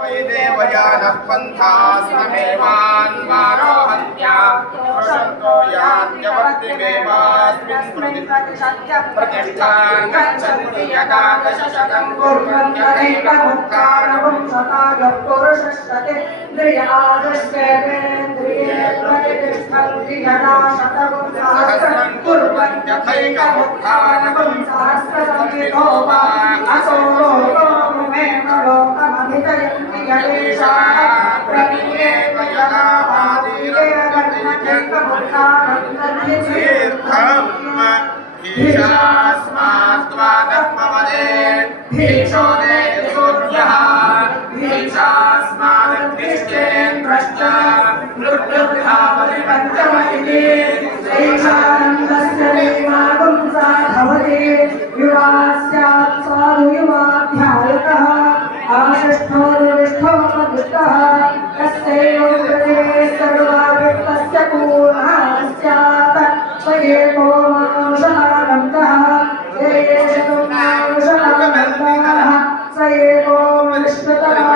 वैदेवयानः पन्थास्ममेवान्मारोहन्त्या प्रशन्तो यान्त्यवर्तिमेवास्मिन् प्रतिष्ठां गच्छन्ति यदादशशतं कुर्वन्त्यनैकमुत्थानवं शतायः पुरुषस्ततेन्द्रियादश्चेन्द्रिये प्रतिष्ठन्ति यदा शतवं सहस्रं कुर्वन्त्यथैकमुत्थानवं सहस्रसंविधो वा असो लोकमुमे लोकमभिजयन्ति यदेषा प्रतीयेव यदा ईशास्माद्वादत्मवदे भीषो देसूर्यः ईशास्मादग्निश्चेन्द्रश्च मृत्युर्धावतिपञ्चमयि ईशानन्दस्य दैवागं साधवति युवास्यात् स्वायुयुवाध्यायतः आशिष्ठो निविष्ठो मधुतः तस्यैव पृथिवे सर्वावित्तस्य पूर्णः स्यात् स एको मानुषानन्दः स एको विष्णुतः